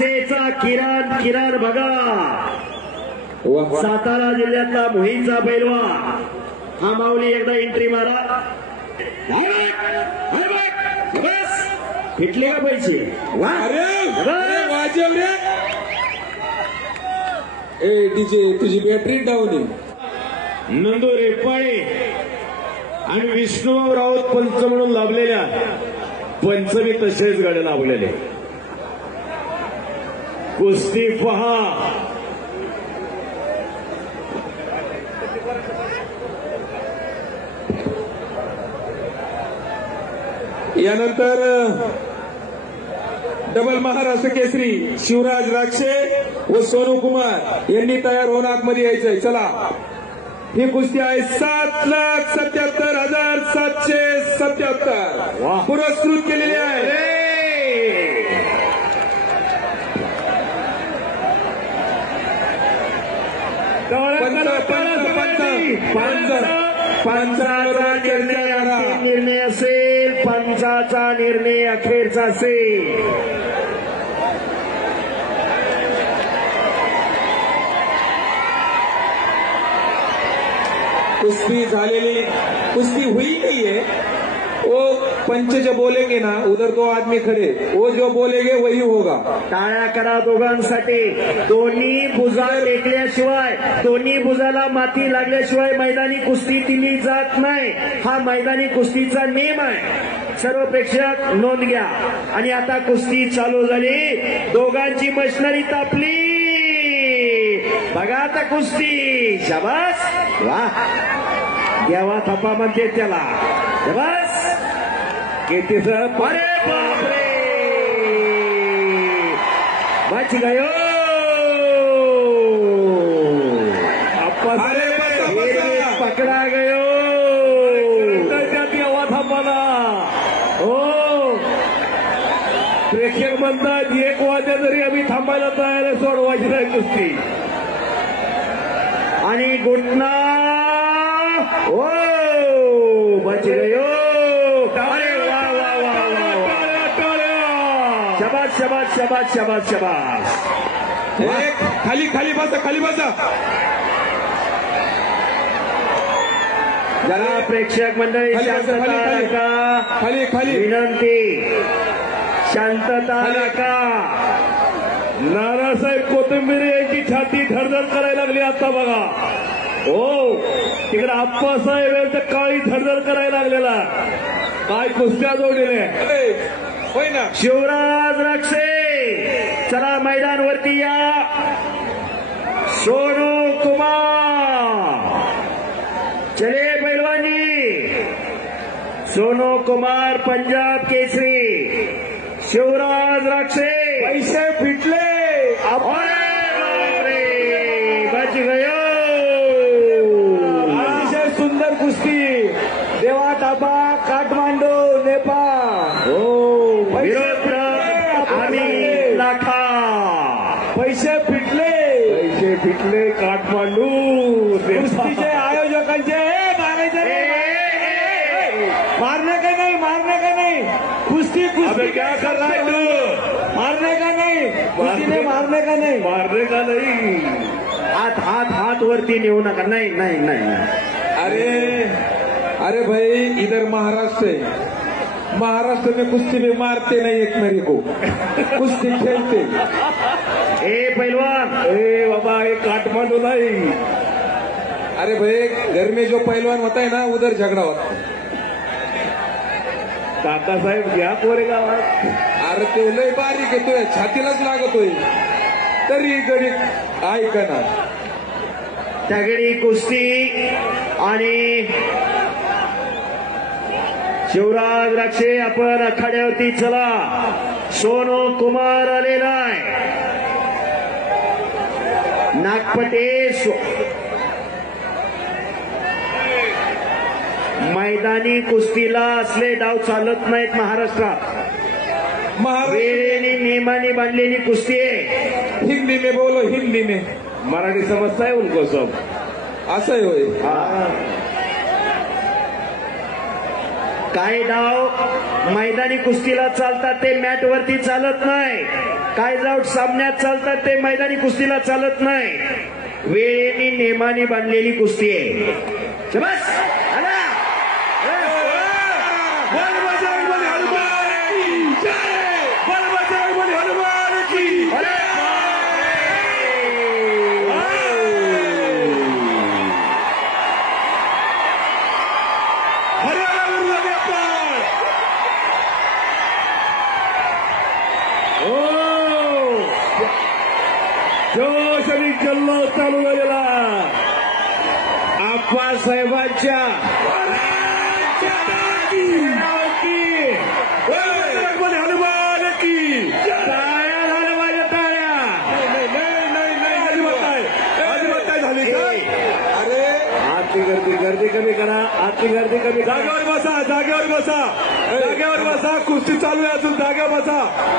आसेचा किरण बघा, सातारा जिल्ह्यातला मोहीचा पैलवान हा माऊली एकदा एंट्री मारा. फिटले का पैसे? वाजव रे. ए डीजे तुझी बॅटरी डाऊन आहे. नंदू रेपाळे आणि विष्णुभाऊ राऊत पंच म्हणून लाभलेल्या पंचमी तसेच गाड्या लाभलेले. कुस्ती पहा. यानंतर डबल महाराष्ट्र केसरी शिवराज राक्षे व सोनू कुमार यांनी तयार होऊन आतमध्ये यायचंय. चला, ही कुस्ती आहे 7,77,777 पुरस्कृत केलेली आहे. पंचाचा निर्णय असेल, पंचाचा निर्णय अखेरचा असेल. कुश्ती झालेली, कुश्ती हुई नहीं है. वो पंच जो बोलेंगे ना उधर दो आदमी खड़े, वो जो बोलेंगे वही होगा. टाळ्या करा दोघांसाठी. दोन्ही भुजा टेकल्याशिवाय, दोन्ही भुजाला माती लागल्याशिवाय मैदानी कुस्ती दिली जात नाही. हा मैदानी कुस्तीचा नियम आहे. सर्व प्रेक्षक नोंद घ्या. आणि आता कुस्ती चालू झाली. दोघांची मशिनरी तापली. बघा आता कुस्ती. शाबास. वा, देवा थप्पा म्हणते त्याला. शाबास. किती सर. अरे बापरे, बच गयो. पकडा गयो. देवा थप्पाला. हो, प्रेक्षक म्हणतात 1 वाजता जरी आम्ही थांबायला तयार आहे, सोडवायची नाही कुस्ती. आणि घुटना. हो, बच गयो. अरे वा वा वा वा. शबास शबास शबास शबास शबास. खाली खाली बसा, खाली बसा. जरा प्रेक्षक मंडळी शांतता राखा. खाली खाली विनंती, शांतता राखा. नानासाहेब कोथिंबीर यांची छाती धडधड करायला लागली आता बघा. हो, तिकडे आप्पासाहेब यांचं काळी धडधड करायला लागलेला. काय कुस्त्या जोडलेल्या. होय ना. शिवराज राक्षे, चला मैदानवरती या. सोनू कुमार, चले पैलवानी. सोनू कुमार पंजाब केसरी. शिवराज राक्षे. पैसे फिटले. बापरे, बच गयो. अतिशय सुंदर कुस्ती. देवा थापा, काठमांडू, नेपाळ. हो, विरोध आणि लाखा. पैसे फिटले. पैसे फिटले. काठमांडू. कुस्तीचे आयोजकांचे मारायचे मारने का नहीं, मारने का नहीं. कुस्ती कुस्ती क्या कर रहा है तू? मारने का नहीं, कुस्ती ने मारने का नहीं. मारने का नहीं. हात हात हात वरती नेऊ नका. नाही नाही नाही. अरे अरे भाई, इधर महाराष्ट्र है. महाराष्ट्र में कुश्ती में मारते नहीं एक मेरे को, कुश्ती खेलते. ए पहलवान, ए बाबा, ये काठमांडू नहीं. अरे भाई, घर में जो पहलवान होता है ना उधर झगड़ा होता है. काकासाहेब घ्या कोरेगावात. अरे तो लय बारीक येतोय, छातीलाच लागतोय तरी गडी ऐकना. तगडी कुस्ती. आणि शिवराज राक्षे, आपण आखाड्यावरती चला. सोनू कुमार आलेला आहे. नागपटे. मैदानी कुस्तीला असले डाव चालत नाहीत महाराष्ट्रात. वेळेने नियमाने बांधलेली कुस्ती आहे. हिंदी में बोलो, हिंदी में. मराठी समजता है उनको सब. असं आहे होय. काही डाव मैदानी कुस्तीला चालतात ते मॅट वरती चालत नाही. काय जाऊट सामन्यात चालतात ते मैदानी कुस्तीला चालत नाही. वेळेने नेमाने बांधलेली कुस्ती आहे. शबास आला. जोश आणि जल्लोष चालू झालेला आप्पासाहेबांच्या हनुमान की टाळ्या झाल्या माझ्या टाळ्या. अजिबात काय झाली अरे आजची गर्दी कमी करा. आजची गर्दी कमी. जागेवर बसा, जागेवर बसा, जागेवर बसा. कुस्ती चालू आहे अजून. जागेवर बसा.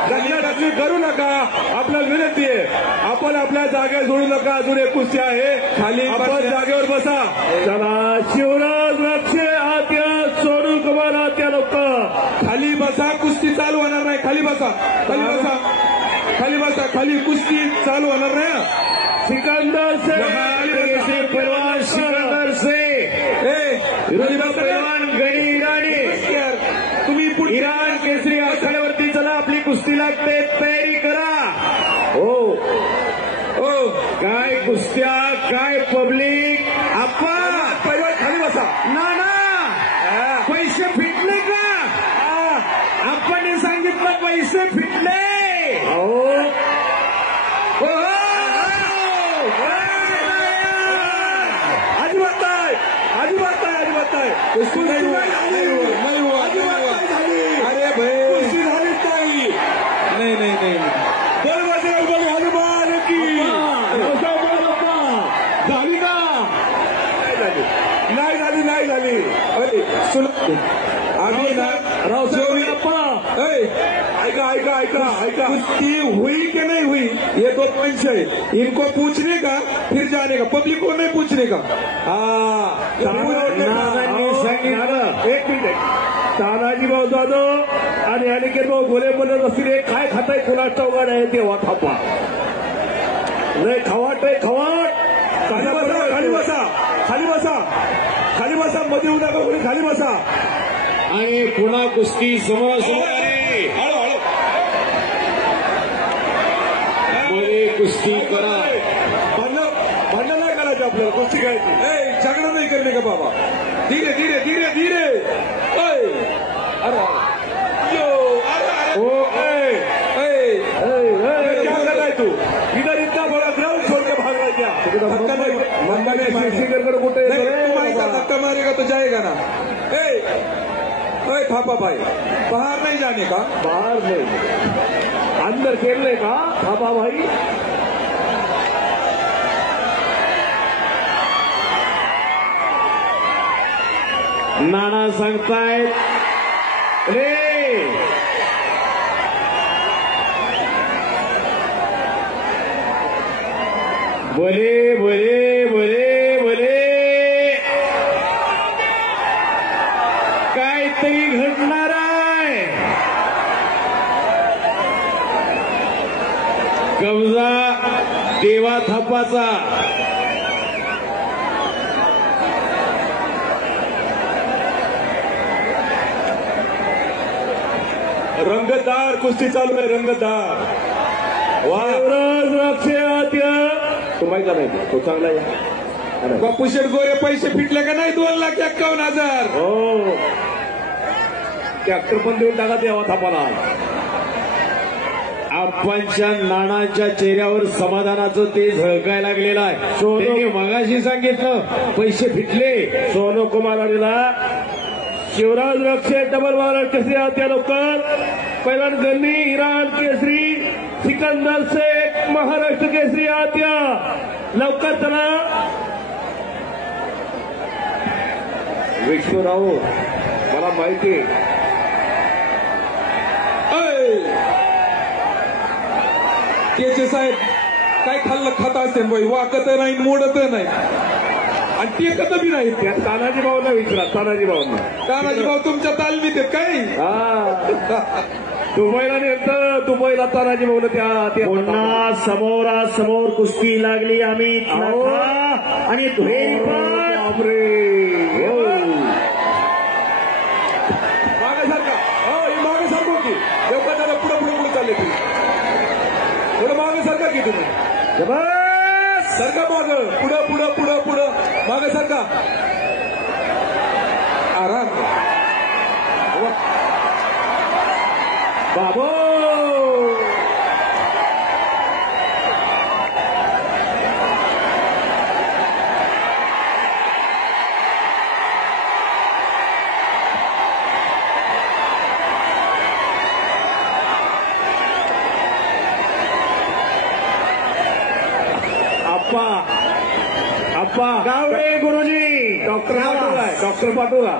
ढकलाढकली करू नका. आपल्याला विनंती आहे, आपण आपल्या जागेवर सोडू नका. अजून एक कुस्ती आहे खाली. आपण जागेवर बसा. चला शिवराज रक्षे आत्या सोनू कुमार आत्या लोक खाली बसा. कुस्ती चालू होणार नाही. खाली बसा, खाली बसा, खाली बसा. खाली कुस्ती चालू होणार नाही. सिकंदर से पहलवान सिकंदर से पहलवान गणी इराणी. तुम्ही इराण केसरी आखाड्यावरती चला. आपली कुस्ती लागते. तयारी करा. हो हो काय कुस्त्या, काय पब्लिक. आपण पहिला खाली बसा. ना पैसे फिटले का? आपण सांगितलं पैसे फिटले. हो अजिबात नाही, अजिबात नाही, अजिबात नाही. कुस्ती नाही झाली. अरे भाई कुस्ती झालीच नाही. नाही नाही नाही. हनुमान की झाली का? नाही झाली, नाही झाली. आम्ही ना रावसाहेब ऐका ऐका ऐका ऐका. कुस्ती हुई कि नहीं हुई ये दो पॉइंट्स है. इनको पूछने का फिर जाने का. पब्लिक को नहीं पूछने का. सांगितलं. एक मिनिट. तानाजी भाऊ जाधव आणि अनिकेत भाऊ गोले बोलत असतील. काय खाताय कुणाचा उघड आहे तेव्हा थापा. लय खवाट आहे खवाट. खाली बसा, खाली बसा, खाली बसा, खाली बसा. मध्ये येऊ नका कोणी. खाली बसा. आणि पुन्हा कुस्ती समोरासमोर आहे. मध्ये कुस्ती करा. भांडण नाही करायचं आपल्याला. कुस्ती खेळायची. झगडा नाही करणे का बाबा. धीरे धीरे धीरे धीरे. अरे क्या कर रहा है तू? इधर इतना बड़ा ग्राउंड छोड़ के भाग रहा है क्या? कुठे धक्का मारेगा तो जाएगा ना. थापा भाई बाहर नहीं जाने का. बाहर नहीं, अंदर खेलने का. थापा भाई नाना सांगतायत रे. बोले बोले बोले बोले. काहीतरी घडणार आहे. कब्जा देवा थापाचा. रंगतदार कुस्ती चालू आहे. रंगतदार. शिवराज रक्षे आत्या. तो माहिती नाही तो चांगला आहे. बापू शेठ गोरे पैसे फिटले का नाही? 2,51,000. हो ट्रॅक्टर पण देऊन टाका देवा थापाला. आप्पांच्या नानाच्या चेहऱ्यावर समाधानाचं ते झळकायला लागलेलं आहे. त्यांनी मगाशी सांगितलं पैसे फिटले. सोनू कुमार आलेला. शिवराज रक्षे डबल महाराष्ट्र केसरी आत्या लवकर. पैलवान गल्ली इराण केसरी सिकंदर शेख महाराष्ट्र केसरी आत्या लवकर चला. विष्णूराव मला माहिती केचे साहेब काय खाल्लं खाता असते बाई. वाकत नाही, मोडत नाही आणि टेकत बी नाही. त्या तानाजी भाऊला विचारा. तानाजी भाऊंना. तानाजी भाऊ तुमच्या तालमीत आहेत काय? दुबईला नेलं दुबईला तानाजी भाऊन त्या पुन्हा समोरासमोर कुस्ती लागली अमित नाथा आणि दुहेरी पाठ. मागे सारखा मागे सारखो की देवका त्याला पुढे पुढे पुढे चालले तुम्ही थोडं मागे सारखा की तुम्ही सारखा मागं पुढं पुढं पुढं पुढं मागे सारखा आराम बाबो आप्पा गावडे गुरुजी. डॉक्टर पाटोला डॉक्टर पाटोला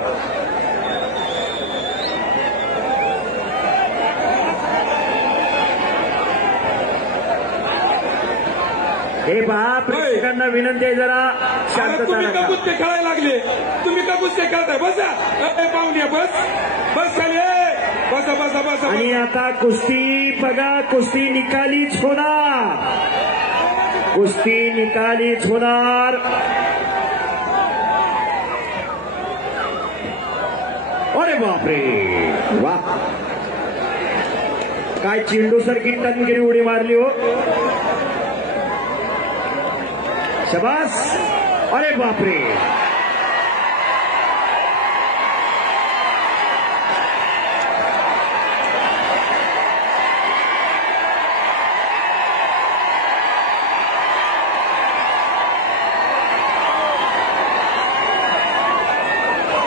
हे पहा प्रेक्षकांना विनंती आहे जरा शांतता तुम्ही का राखा. कुस्ते खेळायला लागले तुम्ही का कुस्ते खेळताय बसा पाहुणे बस बस खाली बसा बसा बसा आणि आता कुस्ती बघा कुस्ती निकालीच होणार. कुस्ती निकालीच होणार. अरे बापरे वा काय चेंडू सारखी टनगिरी उडी मारली हो. शबास. अरे बापरे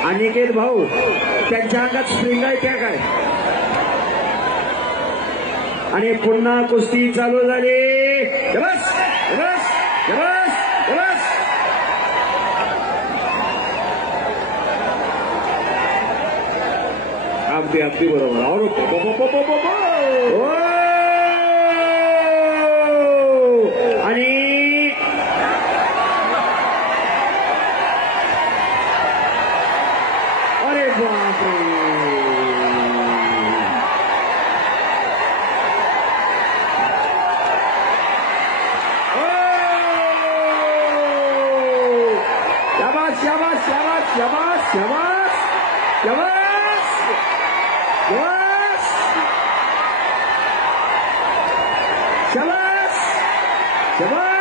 अनिकेत भाऊ त्यांच्या अंगात स्प्रिंग आहे त्या काय. आणि पुन्हा कुस्ती चालू झाली. बस बस बस बस. अगदी अगदी बरोबर आणि अरे बापरे शाबास शाबास शाबास शाबास शाबास शाबास शाबास शाबास शाबास